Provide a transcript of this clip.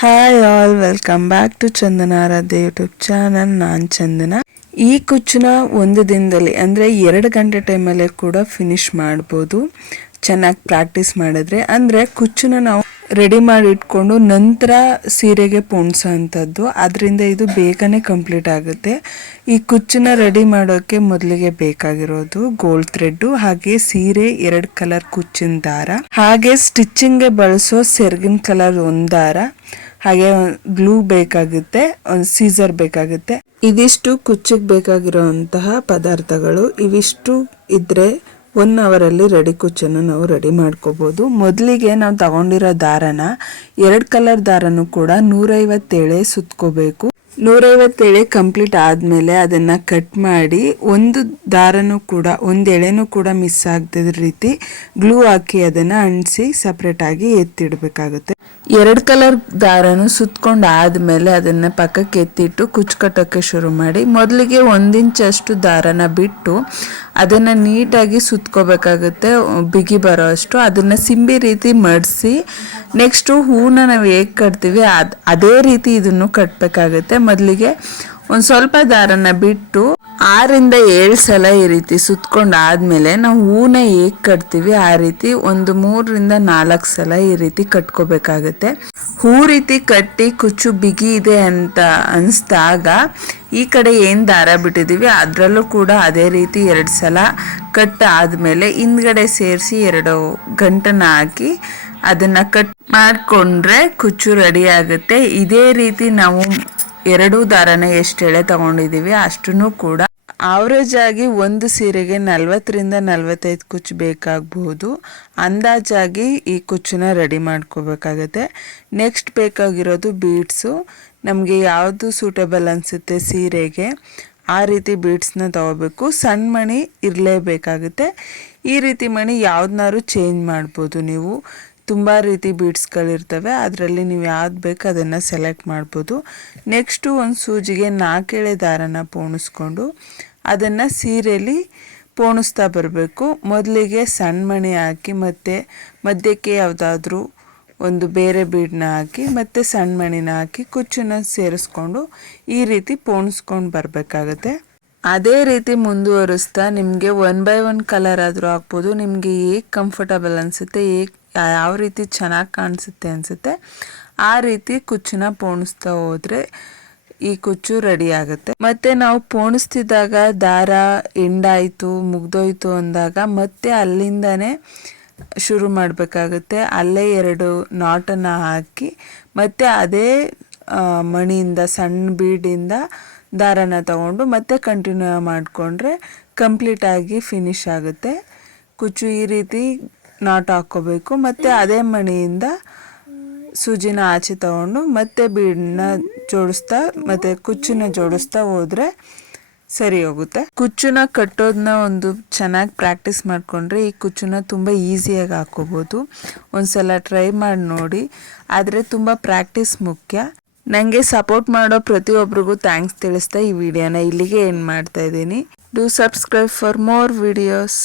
Hi all, welcome back to Chandana Aradhya YouTube channel. ನಾನು ಚಂದನ. ಈ ಕುಚ್ಚನ್ನ ಒಂದು ದಿನದಲ್ಲಿ ಅಂದರೆ 2 ಗಂಟೆ ಟೈಮಲ್ಲೇ ಕೂಡ ಫಿನಿಶ್ ಮಾಡ್ಬೋದು ಚೆನ್ನಾಗಿ ಪ್ರಾಕ್ಟೀಸ್ ಮಾಡಿದ್ರೆ. ಅಂದರೆ ಕುಚ್ಚನ್ನ ನಾವು ರೆಡಿ ಮಾಡಿ ಇಟ್ಕೊಂಡು ನಂತರ ಸೀರೆಗೆ ಪೋಣಿಸೋ ಅಂಥದ್ದು, ಅದರಿಂದ ಇದು ಬೇಗನೆ ಕಂಪ್ಲೀಟ್ ಆಗುತ್ತೆ. ಈ ಕುಚ್ಚನ್ನ ರೆಡಿ ಮಾಡೋಕ್ಕೆ ಮೊದಲಿಗೆ ಬೇಕಾಗಿರೋದು ಗೋಲ್ಡ್ ಥ್ರೆಡ್ಡು, ಹಾಗೆ ಸೀರೆ 2 ಕಲರ್ ಕುಚ್ಚಿನ ದಾರ, ಹಾಗೆ ಸ್ಟಿಚ್ಚಿಂಗ್ಗೆ ಬಳಸೋ ಸೆರಗಿನ ಕಲರ್ ಒಂದು ದಾರ, ಹಾಗೆ ಗ್ಲೂ ಬೇಕಾಗುತ್ತೆ, ಒಂದು ಸೀಸರ್ ಬೇಕಾಗುತ್ತೆ. ಇದಿಷ್ಟು ಕುಚ್ಚಿಗೆ ಬೇಕಾಗಿರುವಂತಹ ಪದಾರ್ಥಗಳು. ಇವಿಷ್ಟು ಇದ್ರೆ 1 ಅವರಲ್ಲಿ ರೆಡಿ ಕುಚ್ಚನ್ನು ನಾವು ರೆಡಿ ಮಾಡ್ಕೋಬಹುದು. ಮೊದಲಿಗೆ ನಾವು ತಗೊಂಡಿರೋ ದಾರನ 2 ಕಲರ್ ದಾರನು ಕೂಡ 150 ಎಳೆ ಸುತ್ಕೋಬೇಕು. 150 ಎಳೆ ಕಂಪ್ಲೀಟ್ ಆದಮೇಲೆ ಅದನ್ನು ಕಟ್ ಮಾಡಿ ಒಂದು ದಾರನೂ ಕೂಡ ಒಂದು ಎಳೆನೂ ಕೂಡ ಮಿಸ್ ಆಗದ ರೀತಿ ಗ್ಲೂ ಹಾಕಿ ಅದನ್ನು ಅಂಟಿಸಿ ಸಪ್ರೇಟಾಗಿ ಎತ್ತಿಡಬೇಕಾಗುತ್ತೆ. 2 ಕಲರ್ ದಾರನು ಸುತ್ಕೊಂಡು ಆದಮೇಲೆ ಅದನ್ನು ಪಕ್ಕಕ್ಕೆ ಎತ್ತಿಟ್ಟು ಕುಚ್ಚು ಕಟ್ಟೋಕ್ಕೆ ಶುರು ಮಾಡಿ. ಮೊದಲಿಗೆ 1 ಇಂಚಷ್ಟು ದಾರನ ಬಿಟ್ಟು ಅದನ್ನು ನೀಟಾಗಿ ಸುತ್ಕೋಬೇಕಾಗುತ್ತೆ, ಬಿಗಿ ಬರೋ ಅಷ್ಟು. ಅದನ್ನು ಸಿಂಬಿ ರೀತಿ ಮಡಿಸಿ ನೆಕ್ಸ್ಟು ಹೂನ ನಾವು ಹೇಗೆ ಕಟ್ತೀವಿ ಅದೇ ರೀತಿ ಇದನ್ನು ಕಟ್ಟಬೇಕಾಗುತ್ತೆ. ಮೊದಲಿಗೆ ಒಂದು ಸ್ವಲ್ಪ ದಾರನ ಬಿಟ್ಟು 6 ರಿಂದ 7 ಸಲ ಈ ರೀತಿ ಸುತ್ಕೊಂಡು ಆದಮೇಲೆ ನಾವು ಹೂನ ಹೇಗೆ ಕಟ್ತೀವಿ ಆ ರೀತಿ ಒಂದು 3 ರಿಂದ 4 ಸಲ ಈ ರೀತಿ ಕಟ್ಕೋಬೇಕಾಗುತ್ತೆ. ಹೂ ರೀತಿ ಕಟ್ಟಿ ಕುಚ್ಚು ಬಿಗಿ ಇದೆ ಅಂತ ಅನಿಸ್ದಾಗ ಈ ಕಡೆ ಏನು ದಾರ ಬಿಟ್ಟಿದ್ದೀವಿ ಅದರಲ್ಲೂ ಕೂಡ ಅದೇ ರೀತಿ 2 ಸಲ ಕಟ್ ಆದಮೇಲೆ ಹಿಂದ್ಗಡೆ ಸೇರಿಸಿ 2 ಗಂಟನ್ನ ಹಾಕಿ ಅದನ್ನು ಕಟ್ ಮಾಡಿಕೊಂಡ್ರೆ ಕುಚ್ಚು ರೆಡಿ ಆಗುತ್ತೆ. ಇದೇ ರೀತಿ ನಾವು 2 ದಾರನ ಎಷ್ಟು ಎಳೆ ತಗೊಂಡಿದ್ದೀವಿ ಅಷ್ಟನ್ನು ಕೂಡ ಆವ್ರೇಜ್ ಆಗಿ ಒಂದು ಸೀರೆಗೆ 40 ರಿಂದ 45 ಕುಚ್ಚು ಬೇಕಾಗಬಹುದು. ಅಂದಾಜಾಗಿ ಈ ಕುಚ್ಚನ್ನ ರೆಡಿ ಮಾಡ್ಕೋಬೇಕಾಗತ್ತೆ. ನೆಕ್ಸ್ಟ್ ಬೇಕಾಗಿರೋದು ಬೀಡ್ಸು. ನಮಗೆ ಯಾವುದು ಸೂಟೇಬಲ್ ಅನಿಸುತ್ತೆ ಸೀರೆಗೆ ಆ ರೀತಿ ಬೀಡ್ಸ್ನ ತಗೋಬೇಕು. ಸಣ್ಣ ಮಣಿ ಇರಲೇಬೇಕಾಗುತ್ತೆ. ಈ ರೀತಿ ಮಣಿ ಯಾವ್ದನ್ನಾರು ಚೇಂಜ್ ಮಾಡ್ಬೋದು ನೀವು. ತುಂಬ ರೀತಿ ಬೀಡ್ಸ್ಗಳಿರ್ತವೆ, ಅದರಲ್ಲಿ ನೀವು ಯಾವ್ದು ಬೇಕು ಅದನ್ನು ಸೆಲೆಕ್ಟ್ ಮಾಡ್ಬೋದು. ನೆಕ್ಸ್ಟು ಒಂದು ಸೂಜಿಗೆ 4 ಎಳೆ ದಾರನ ಪೋಣಿಸ್ಕೊಂಡು ಅದನ್ನು ಸೀರೆಯಲ್ಲಿ ಪೋಣಿಸ್ತಾ ಬರಬೇಕು. ಮೊದಲಿಗೆ ಸಣ್ಣ ಮಣಿ ಹಾಕಿ ಮತ್ತು ಮಧ್ಯಕ್ಕೆ ಯಾವುದಾದ್ರೂ ಒಂದು ಬೇರೆ ಬೀಡನ್ನ ಹಾಕಿ ಮತ್ತು ಸಣ್ಣ ಮಣಿನ ಹಾಕಿ ಕುಚ್ಚನ್ನು ಸೇರಿಸ್ಕೊಂಡು ಈ ರೀತಿ ಪೋಣಿಸ್ಕೊಂಡು ಬರಬೇಕಾಗತ್ತೆ. ಅದೇ ರೀತಿ ಮುಂದುವರಿಸ್ತಾ ನಿಮಗೆ 1 by 1 ಕಲರ್ ಆದರೂ ಹಾಕ್ಬೋದು. ನಿಮಗೆ ಹೇಗೆ ಕಂಫರ್ಟಬಲ್ ಅನಿಸುತ್ತೆ, ಯಾವ ರೀತಿ ಚೆನ್ನಾಗಿ ಕಾಣಿಸುತ್ತೆ ಅನಿಸುತ್ತೆ ಆ ರೀತಿ ಕುಚ್ಚನ್ನ ಪೋಣಿಸ್ತಾ ಹೋದರೆ ಈ ಕುಚ್ಚು ರೆಡಿ ಆಗುತ್ತೆ. ಮತ್ತು ನಾವು ಪೋಣಿಸ್ತಿದ್ದಾಗ ದಾರ ಎಂಡಾಯಿತು ಮುಗ್ದೋಯ್ತು ಅಂದಾಗ ಮತ್ತೆ ಅಲ್ಲಿಂದನೇ ಶುರು ಮಾಡಬೇಕಾಗುತ್ತೆ. ಅಲ್ಲೇ 2 ನಾಟನ್ನು ಹಾಕಿ ಮತ್ತು ಅದೇ ಮಣಿಯಿಂದ ಸಣ್ಣ ಬೀಡಿಂದ ದಾರನ ತಗೊಂಡು ಮತ್ತೆ ಕಂಟಿನ್ಯೂ ಮಾಡಿಕೊಂಡ್ರೆ ಕಂಪ್ಲೀಟಾಗಿ ಫಿನಿಶ್ ಆಗುತ್ತೆ. ಕುಚ್ಚು ಈ ರೀತಿ ನಾಟ್ ಹಾಕ್ಕೋಬೇಕು. ಮತ್ತು ಅದೇ ಮಣಿಯಿಂದ ಸೂಜಿನ ಆಚೆ ತಗೊಂಡು ಮತ್ತೆ ಬೀಡನ್ನ ಜೋಡಿಸ್ತಾ ಮತ್ತು ಕುಚ್ಚನ್ನ ಜೋಡಿಸ್ತಾ ಹೋದರೆ ಸರಿ ಹೋಗುತ್ತೆ. ಕುಚ್ಚನ್ನ ಕಟ್ಟೋದನ್ನ ಒಂದು ಚೆನ್ನಾಗಿ ಪ್ರಾಕ್ಟೀಸ್ ಮಾಡಿಕೊಂಡ್ರೆ ಈ ಕುಚ್ಚನ್ನ ತುಂಬ ಈಸಿಯಾಗಿ ಹಾಕ್ಕೋಬೋದು. ಒಂದು ಸಲ ಟ್ರೈ ಮಾಡಿ ನೋಡಿ, ಆದರೆ ತುಂಬ ಪ್ರಾಕ್ಟೀಸ್ ಮುಖ್ಯ. ನನಗೆ ಸಪೋರ್ಟ್ ಮಾಡೋ ಪ್ರತಿಯೊಬ್ಬರಿಗೂ ಥ್ಯಾಂಕ್ಸ್ ತಿಳಿಸ್ತಾ ಈ ವಿಡಿಯೋನ ಇಲ್ಲಿಗೆ ಏನು ಮಾಡ್ತಾ ಇದ್ದೀನಿ. Do subscribe for more videos.